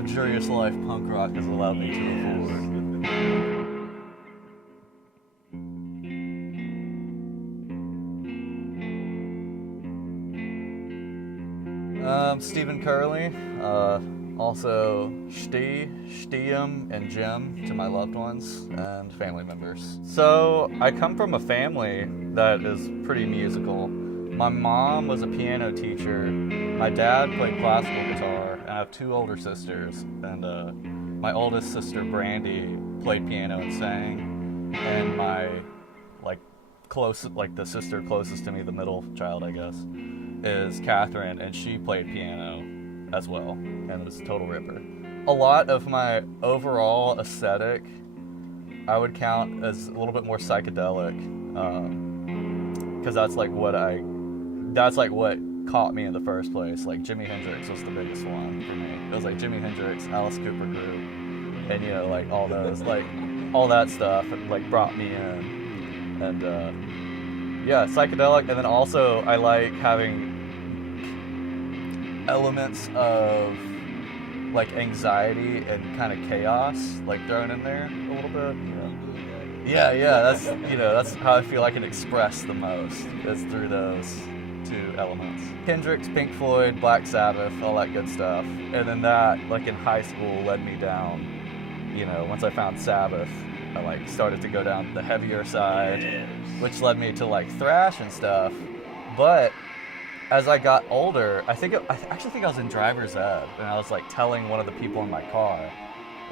luxurious life punk rock has allowed me to afford. Stephen Curley, also Stiem, and Jim to my loved ones and family members. So I come from a family that is pretty musical. My mom was a piano teacher. My dad played classical guitar, and I have two older sisters. And my oldest sister, Brandy, played piano and sang. And my the sister closest to me, the middle child, I guess, is Catherine, and she played piano as well, and was a total ripper. A lot of my overall aesthetic, I would count as a little bit more psychedelic, because that's what caught me in the first place. Like Jimi Hendrix was the biggest one for me. It was like Jimi Hendrix, Alice Cooper group, and all those, all that stuff, brought me in. And yeah, psychedelic, and then also I like having elements of anxiety and kind of chaos thrown in there a little bit. Yeah, that's how I feel I can express the most, is through those two elements. Hendrix, Pink Floyd, Black Sabbath, all that good stuff. And then that, in high school, led me down, once I found Sabbath, I started to go down the heavier side, which led me to thrash and stuff. But as I got older, I actually think I was in driver's ed, and I was telling one of the people in my car,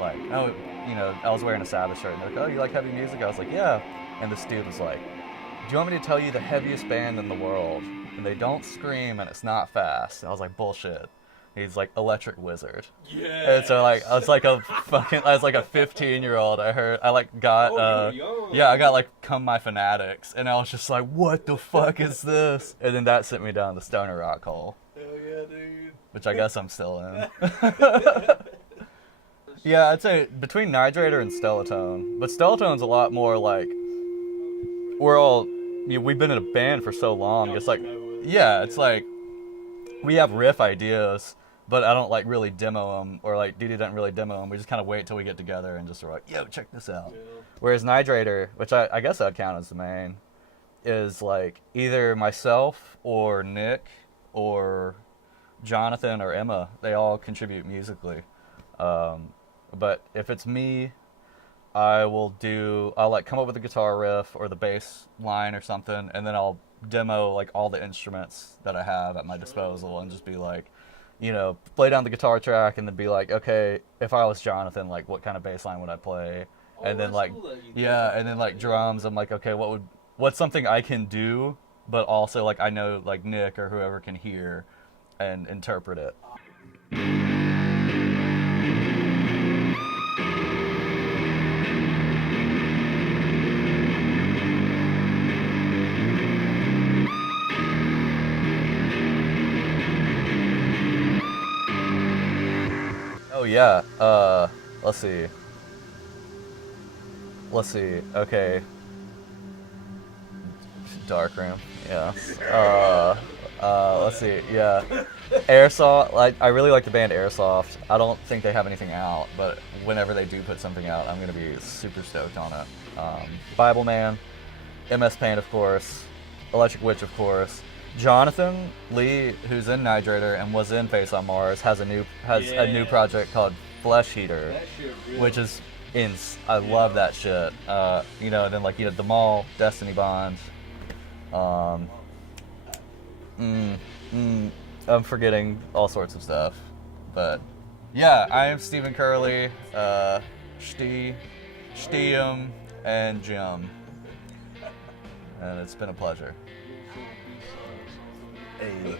I was wearing a Sabbath shirt, and they're like, "Oh, you like heavy music?" I was like, "Yeah." And this dude was like, "Do you want me to tell you the heaviest band in the world? And they don't scream, and it's not fast." And I was like, "Bullshit." He's like, Electric Wizard. Yeah. And so I was like a 15-year-old. I got I got Come My Fanatics, and I was just like, what the fuck is this? And then that sent me down the stoner rock hole. Hell yeah, dude. Which I guess I'm still in. Yeah, I'd say between Nidrator and Stellatone. But Stellatone's a lot more we've been in a band for so long. It's we have riff ideas, but I don't really demo them, or Didi doesn't really demo them. We just kind of wait till we get together and just are yo, check this out. Yeah. Whereas Nidrator, which I guess I'd count as the main, is either myself or Nick or Jonathan or Emma. They all contribute musically. But if it's me, I'll come up with a guitar riff or the bass line or something, and then I'll demo all the instruments that I have at my disposal, and just be play down the guitar track, and then be okay, if I was Jonathan, what kind of bass line would I play? And then cool and then drums, I'm okay, what's something I can do, but also I know Nick or whoever can hear and interpret it. Oh yeah, let's see, okay. Darkroom, yeah. Let's see, yeah. Airsoft, I really like the band Airsoft. I don't think they have anything out, but whenever they do put something out, I'm gonna be super stoked on it. Bible Man, MS Paint, of course, Electric Witch, of course. Jonathan Lee, who's in Nidrator and was in Face on Mars, has a new project called Flesh Heater, which is I love that shit. And then The Mall, Destiny Bond. I'm forgetting all sorts of stuff, but yeah, I am Stephen Curley, Stiem, and Jim, and it's been a pleasure. Hey.